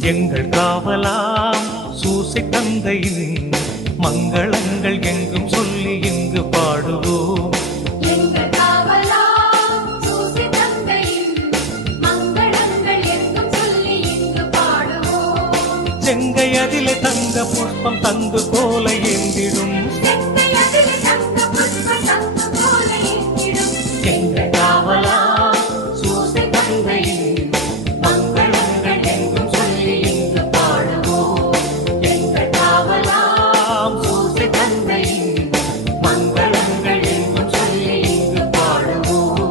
எங்கள் காவலாம் சூசை தந்தையின் மங்களங்கள் எங்கும் சொல்லி இங்கு பாடுவோம். எங்கள் காவலாம் சூசை தந்தையின் மங்களங்கள் எங்கும் சொல்லி இங்கு பாடுவோம். செங்கை அதிலே தங்க புஷ்பம் தங்கு போல ஏந்திடும். செங்கை அதிலே தங்க புஷ்பம் தங்கு போல ஏந்திடும். எங்கள் காவலாம் சூசை தந்தையின் மங்களங்கள் எங்கும் சொல்லி இங்கு பாடுவோம். எங்கள் காவலாம் சூசை தந்தையின் மங்களங்கள் எங்கும் சொல்லி இங்கு பாடுவோம்.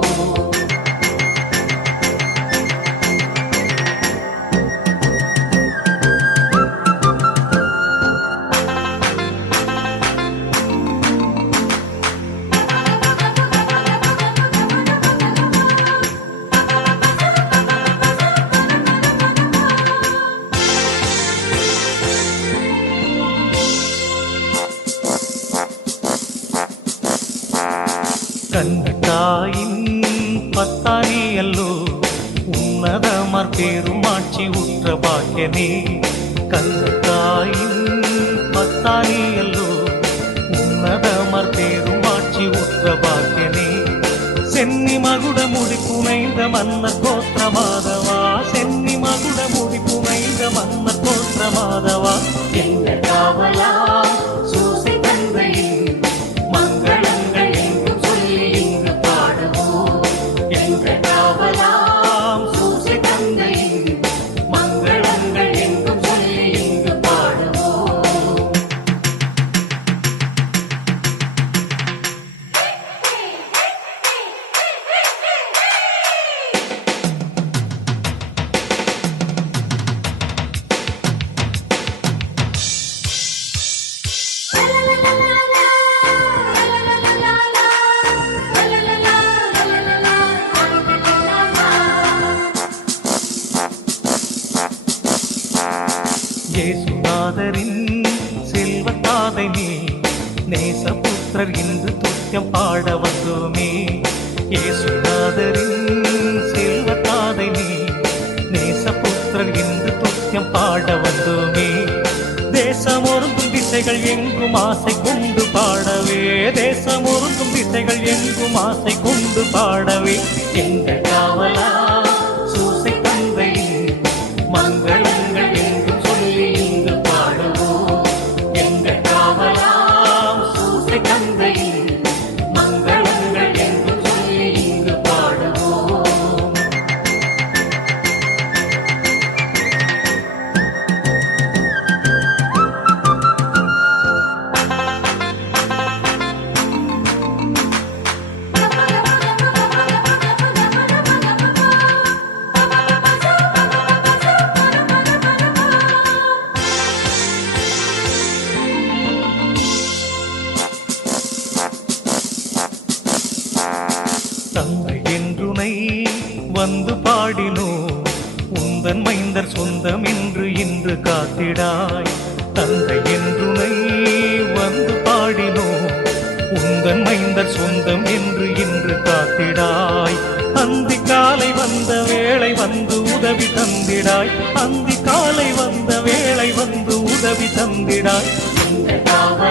கண்ணத்தாயின் பத்தானியல்லோ உன்னதமார் பெருமாட்சி உற்ற பாக்கியனே. கண்ணத்தாயின் பத்தானியல்லோ உன்னதமார் பெருமாட்சி உற்ற பாக்கியனே. சென்னி மகுட முடி புனைந்த மன்னர் கோத்திர மாதவா. சென்னி மகுட முடி புனைந்த மன்னர் கோத்திர மாதவா. எங்கள் காவலா சூசை தந்தையின் மங்களங்கள் எங்கும் சொல்லி இங்கு பாடுவோம். எங்கள் காவலாம் சூசை தந்தையின் மங்களங்கள் எங்கும் சொல்லி இங்கு பாடுவோம். இயேசுநாதரின் செல்வத்தாதை நீ நேசபுத்திரர் இன்று துத்தியம் பாட வந்தோமே. இயேசுநாதரின் செல்வத்தாதை நீ நேசபுத்திரர் இன்று துத்தியம் பாட வந்தோமே. தேசம் ஒருங்கும் திசைகள் எங்கும் ஆசை கொண்டு பாடவே. தேசம் ஒருங்கும் திசைகள் எங்கும் ஆசை கொண்டு பாடவே. எங்கள் காவலா சூசை தந்தையின் மங்களங்கள் எங்கும் சொல்லி இங்கு பாடுவோம். எங்கள் காவலாம் சூசை தந்தையின் மங்களங்கள் எங்கும் சொல்லி இங்கு பாடுவோம். தந்தை என்றுனை வந்து பாடினோ. உந்தன் மைந்தர் சொந்தம் என்று இன்று காத்திடாய். தந்தை என்றுனை வந்து பாடினோ. உந்தன் மைந்தர் சொந்தம் என்று இன்று காத்திடாய். அந்தி காலை வந்த வேளை வந்து உதவி தந்திடாய். அந்தி காலை வந்த வேளை வந்து உதவி தந்திடாய். எங்கள் காவல்